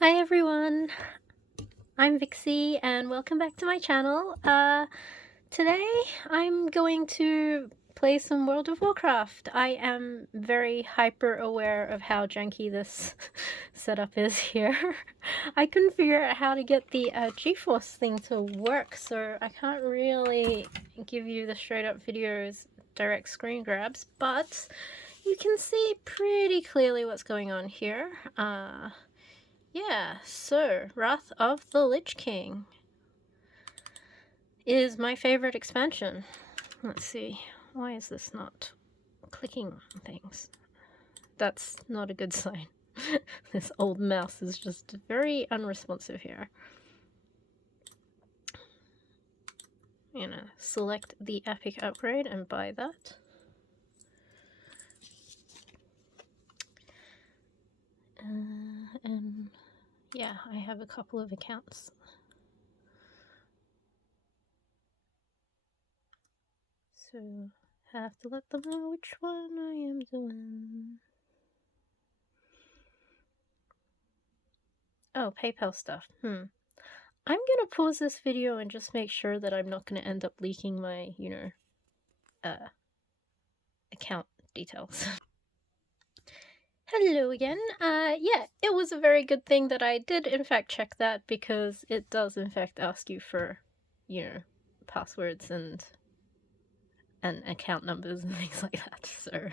Hi everyone, I'm Vixey and welcome back to my channel. Today I'm going to play some World of Warcraft. I am very hyper aware of how janky this setup is here. I couldn't figure out how to get the GeForce thing to work, so I can't really give you the straight up videos, direct screen grabs, but you can see pretty clearly what's going on here. Yeah, so Wrath of the Lich King is my favorite expansion. Let's see, why is this not clicking on things? That's not a good sign. This old mouse is just very unresponsive here. I'm gonna select the epic upgrade and buy that. And yeah, I have a couple of accounts. So have to let them know which one I am doing. Oh, PayPal stuff. I'm gonna pause this video and just make sure that I'm not gonna end up leaking my, account details. Hello again. Yeah, it was a very good thing that I did in fact check that, because it does in fact ask you for, passwords and account numbers and things like that. So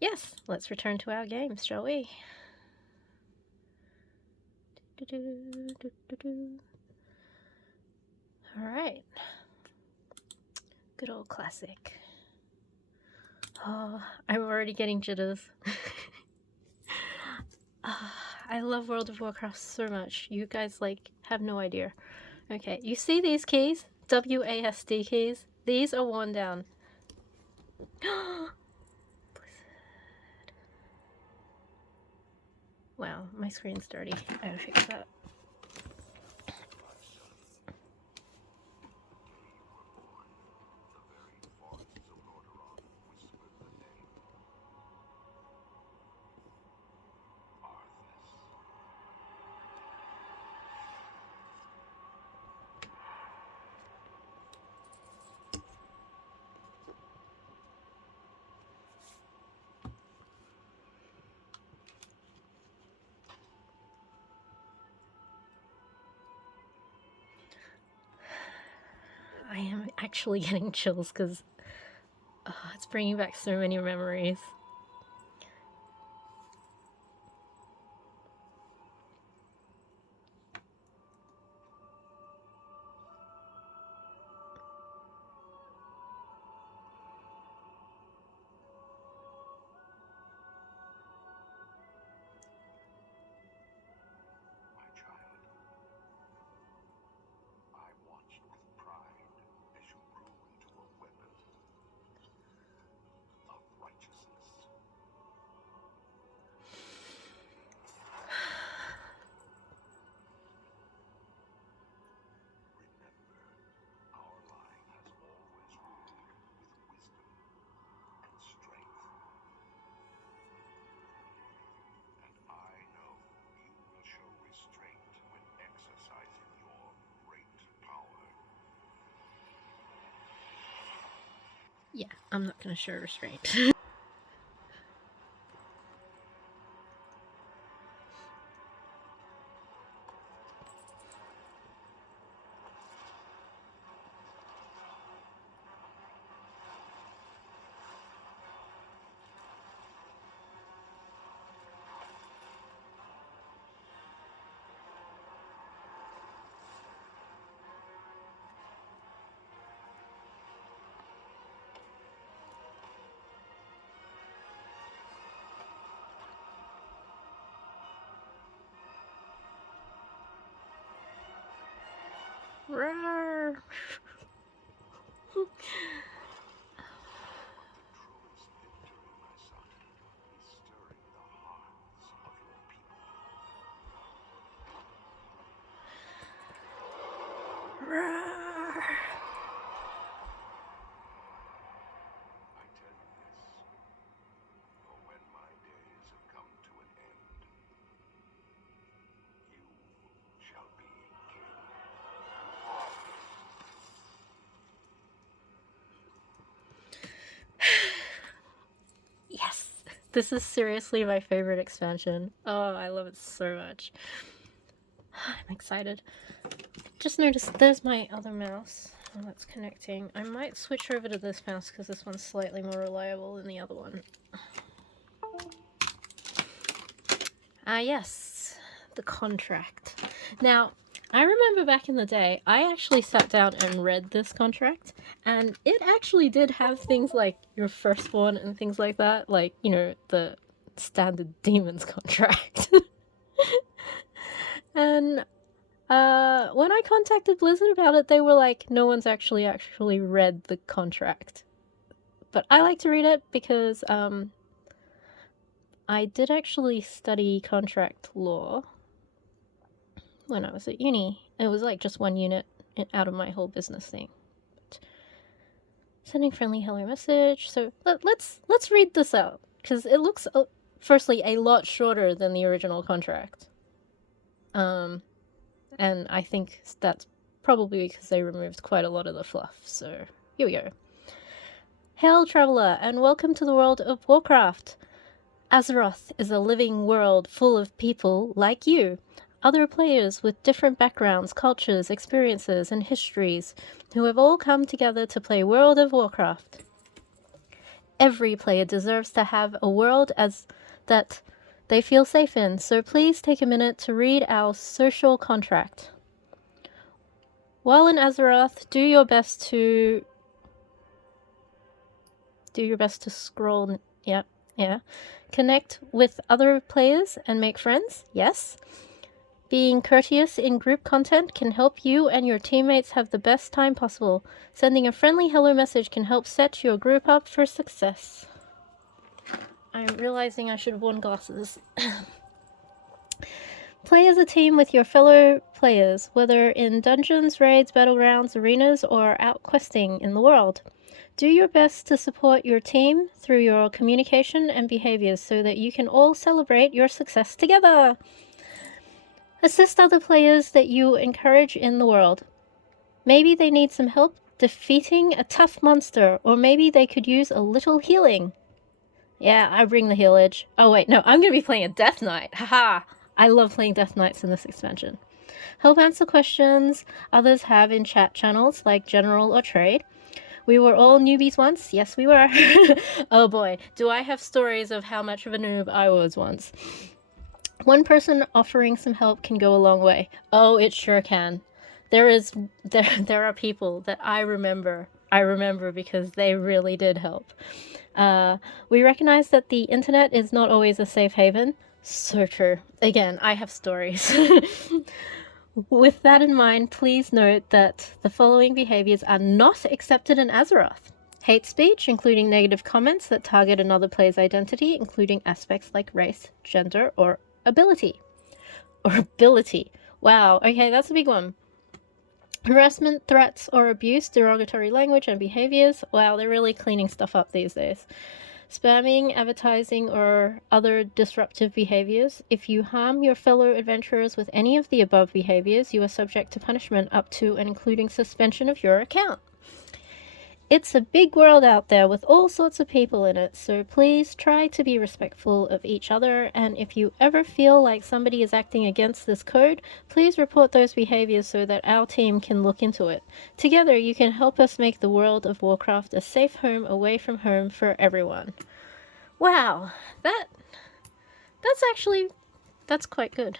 yes, let's return to our games, shall we? Alright. Good old classic. Oh, I'm already getting jitters. I love World of Warcraft so much. You guys, have no idea. Okay, you see these keys? WASD keys? These are worn down. Wow, my screen's dirty. I gotta fix that. I am actually getting chills because it's bringing back so many memories. Yeah, I'm not gonna show restraint. Roar. Roar. This is seriously my favorite expansion. Oh, I love it so much. I'm excited. Just noticed there's my other mouse. Oh, that's connecting. I might switch over to this mouse because this one's slightly more reliable than the other one. Ah, yes. The contract. Now, I remember back in the day, I actually sat down and read this contract, and it actually did have things like your firstborn and things like that, like, you know, the standard demons contract. And when I contacted Blizzard about it, they were like, no one's actually read the contract. But I like to read it because I did actually study contract law when I was at uni. It was like just one unit out of my whole business thing. But sending friendly hello message. So let's read this out because it looks firstly a lot shorter than the original contract. And I think that's probably because they removed quite a lot of the fluff. So here we go. Hail, traveler, and welcome to the world of Warcraft. Azeroth is a living world full of people like you, other players with different backgrounds, cultures, experiences, and histories, who have all come together to play World of Warcraft. Every player deserves to have a world as that they feel safe in, so please take a minute to read our social contract. While in Azeroth, do your best to scroll. Yeah. Connect with other players and make friends. Yes. Being courteous in group content can help you and your teammates have the best time possible. Sending a friendly hello message can help set your group up for success. I'm realizing I should have worn glasses. Play as a team with your fellow players, whether in dungeons, raids, battlegrounds, arenas, or out questing in the world. Do your best to support your team through your communication and behaviors so that you can all celebrate your success together. Assist other players that you encourage in the world. Maybe they need some help defeating a tough monster, or maybe they could use a little healing. Yeah, I bring the healage. Oh wait, no, I'm going to be playing a Death Knight. Haha! I love playing Death Knights in this expansion. Help answer questions others have in chat channels like General or Trade. We were all newbies once. Yes, we were. Oh boy, do I have stories of how much of a noob I was once. One person offering some help can go a long way. Oh, it sure can. There are people that I remember because they really did help. We recognize that the internet is not always a safe haven. So true. Again, I have stories. With that in mind, please note that the following behaviors are not accepted in Azeroth. Hate speech, including negative comments that target another player's identity, including aspects like race, gender, or ability. Wow, okay, that's a big one. Harassment, threats, or abuse, derogatory language, and behaviors. Wow, they're really cleaning stuff up these days. Spamming, advertising, or other disruptive behaviors. If you harm your fellow adventurers with any of the above behaviors, you are subject to punishment up to and including suspension of your account. It's a big world out there with all sorts of people in it, so please try to be respectful of each other, and if you ever feel like somebody is acting against this code, please report those behaviors so that our team can look into it. Together, you can help us make the world of Warcraft a safe home away from home for everyone. Wow, that's quite good.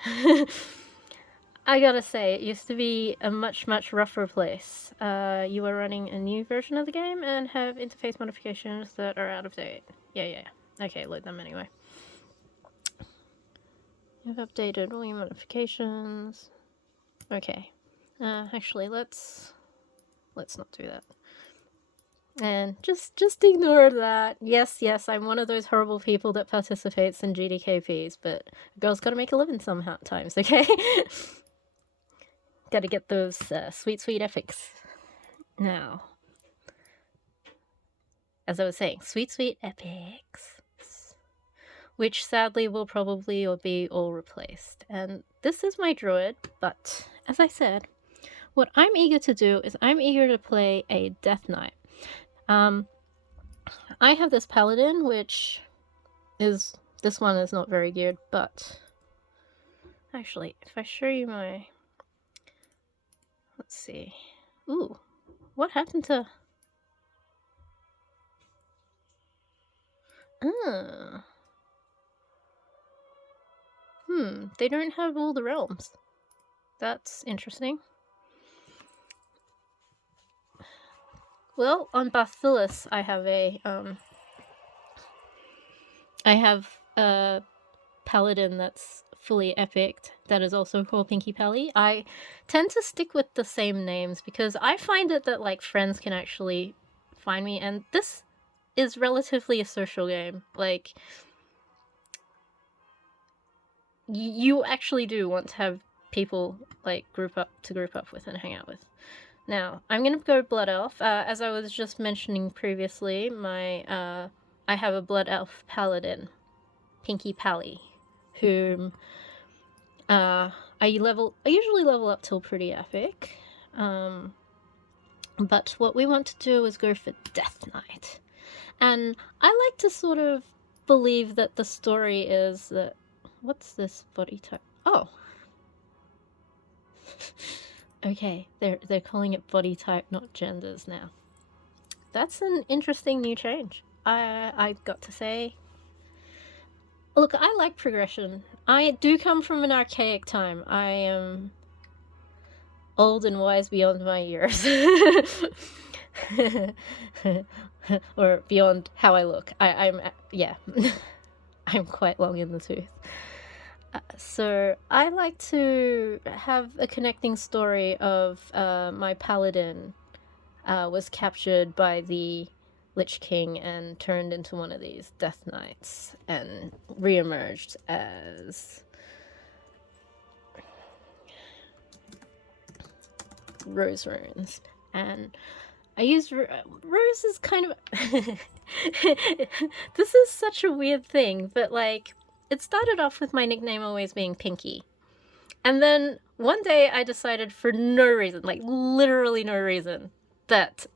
I gotta say, it used to be a much, much rougher place. You are running a new version of the game and have interface modifications that are out of date. Yeah. Okay, load them anyway. You've updated all your modifications. Okay. Actually, let's not do that. And just ignore that. Yes, I'm one of those horrible people that participates in GDKPs, but a girl's gotta make a living sometimes, okay? Gotta get those sweet epics. Now, as I was saying, sweet epics, which sadly will probably be all replaced. And this is my druid, but as I said, what I'm eager to do is I'm eager to play a Death Knight. I have this paladin, which this one is not very good, but actually, if I show you my, let's see. Ooh, what happened to? They don't have all the realms. That's interesting. Well, on Bathyllus, I have a paladin that's fully epicked that is also called Pinkie Pally. I tend to stick with the same names because I find it that like friends can actually find me, and this is relatively a social game. Like, you actually do want to have people like group up with and hang out with. Now, I'm gonna go Blood Elf. As I was just mentioning previously, I have a Blood Elf paladin, Pinkie Pally, whom I usually level up till pretty epic. But what we want to do is go for Death Knight. And I like to sort of believe that the story is that... What's this body type? Oh! Okay, they're calling it body type, not genders now. That's an interesting new change. I've got to say... Look, I like progression. I do come from an archaic time. I am old and wise beyond my years. Or beyond how I look. I'm I'm quite long in the tooth. So I like to have a connecting story of my paladin was captured by the Lich King and turned into one of these Death Knights and re-emerged as Roserunes. And I use Rose is kind of this is such a weird thing, but like it started off with my nickname always being Pinky. And then one day I decided for no reason, like literally no reason, that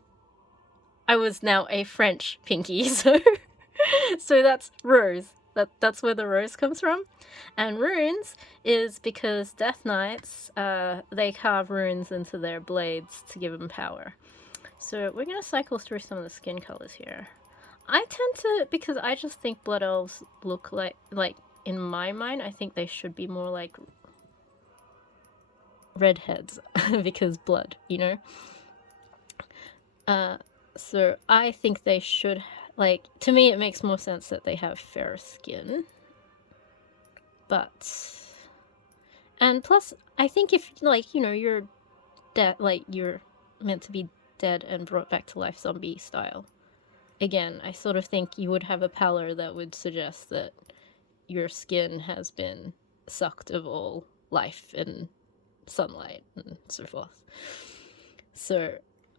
I was now a French Pinky. So that's Rose. That's where the rose comes from. And runes is because Death Knights, they carve runes into their blades to give them power. So we're going to cycle through some of the skin colors here. I tend to, because I just think Blood Elves look like in my mind, I think they should be more like redheads because blood, you know? So I think they should, like, to me it makes more sense that they have fair skin. But, and plus, I think if, like, you know, you're dead, like, you're meant to be dead and brought back to life zombie style. Again, I sort of think you would have a pallor that would suggest that your skin has been sucked of all life and sunlight and so forth. So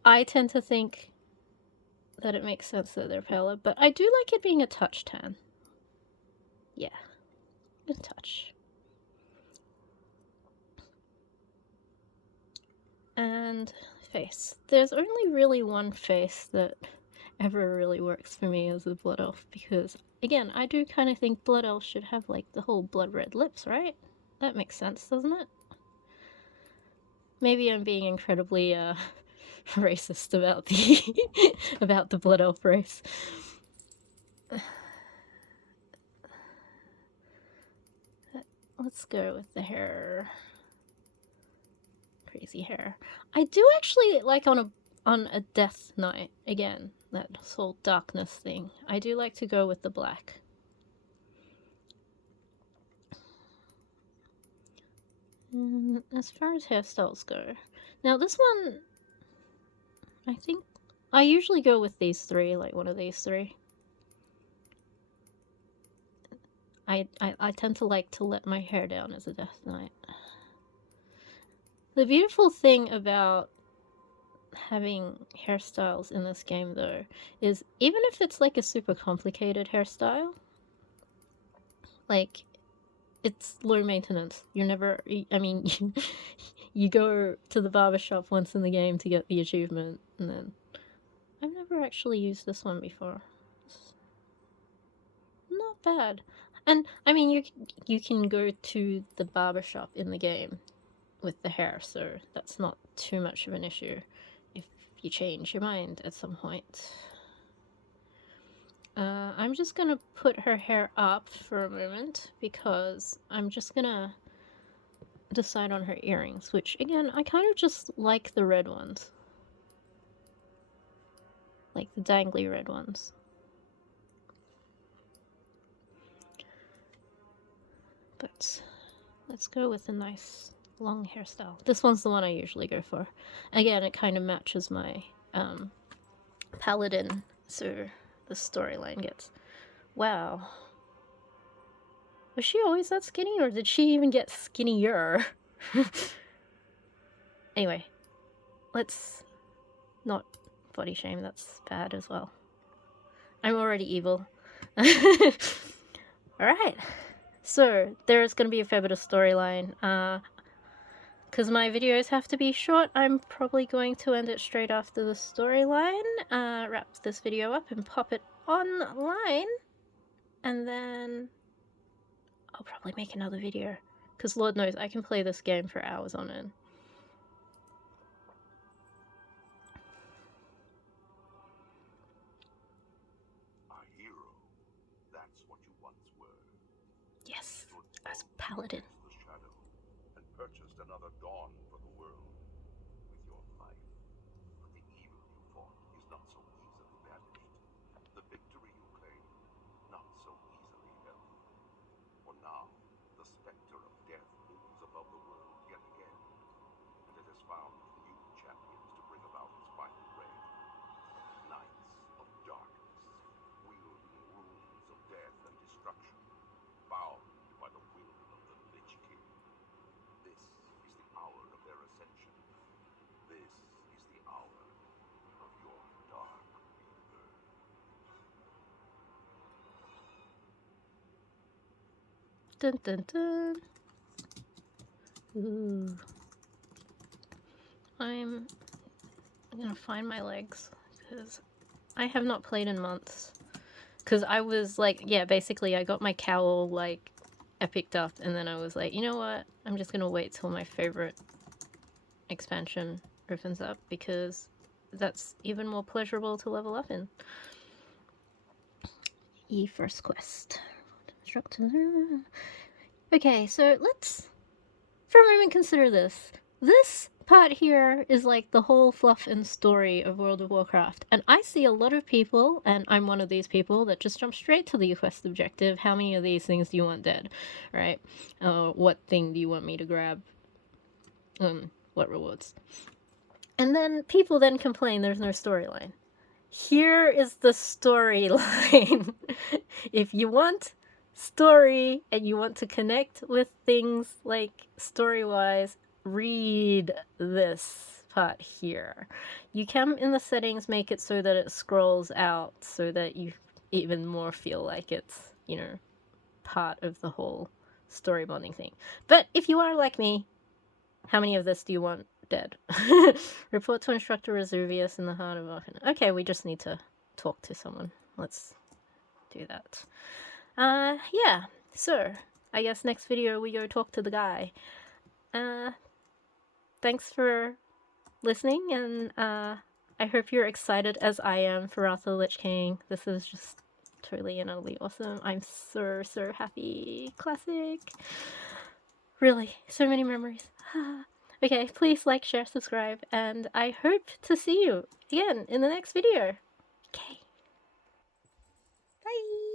I tend to think that it makes sense that they're paler, but I do like it being a touch tan. Yeah, a touch. And face. There's only really one face that ever really works for me as a Blood Elf, because, again, I do kind of think Blood Elves should have, like, the whole blood red lips, right? That makes sense, doesn't it? Maybe I'm being incredibly, racist about the about the Blood Elf race. Let's go with the hair. Crazy hair. I do actually like on a Death Knight, again, that whole darkness thing. I do like to go with the black. And as far as hairstyles go, now this one, I think I usually go with these three, like one of these three. I tend to like to let my hair down as a Death Knight. The beautiful thing about having hairstyles in this game, though, is even if it's like a super complicated hairstyle, like, it's low maintenance. You're never, I mean, you go to the barbershop once in the game to get the achievement, and then I've never actually used this one before. It's not bad. And I mean, you can go to the barbershop in the game with the hair, so that's not too much of an issue if you change your mind at some point. I'm just gonna put her hair up for a moment because I'm just gonna decide on her earrings, which again, I kind of just like the red ones. Like the dangly red ones. But let's go with a nice long hairstyle. This one's the one I usually go for. Again, it kind of matches my paladin, so the storyline gets... Wow. Was she always that skinny, or did she even get skinnier? Anyway, let's not body shame, that's bad as well. I'm already evil. Alright, so there's going to be a fair bit of storyline. Because my videos have to be short, I'm probably going to end it straight after the storyline, wrap this video up and pop it online, and then I'll probably make another video. Because Lord knows, I can play this game for hours on end. Yes, as paladin. And purchased another dawn for the world with your life. But the evil you fought is not so easily banished. The victory you claim, not so easily held. For now, the specter of death looms above the world yet again, and it has found new champions to bring about its final reign. Knights of darkness, wielding runes of death and destruction, bound by the will of the Lich King. This is the hour of their ascension. This is the hour of your dark rebirth. Dun dun dun. Ooh. I'm gonna find my legs, because I have not played in months. Because I was like, yeah, basically I got my cowl like epicked up, and then I was like, you know what, I'm just gonna wait till my favorite expansion opens up, because that's even more pleasurable to level up in. First quest. Okay, so let's for a moment consider this. This part here is like the whole fluff and story of World of Warcraft, and I see a lot of people, and I'm one of these people, that just jump straight to the quest objective. How many of these things do you want dead, right? What thing do you want me to grab? What rewards? And then people then complain there's no storyline. Here is the storyline. If you want story and you want to connect with things like story-wise, read this part here. You can, in the settings, make it so that it scrolls out so that you even more feel like it's, you know, part of the whole story bonding thing. But if you are like me, how many of this do you want dead? Report to Instructor Resuvius in the heart of Arcan. Okay, we just need to talk to someone. Let's do that. Yeah, so I guess next video we go talk to the guy. Thanks for listening, and I hope you're excited as I am for Wrath of the Lich King. This is just totally and utterly awesome. I'm so happy. Classic. Really, so many memories. Okay, please like, share, subscribe, and I hope to see you again in the next video. Okay. Bye!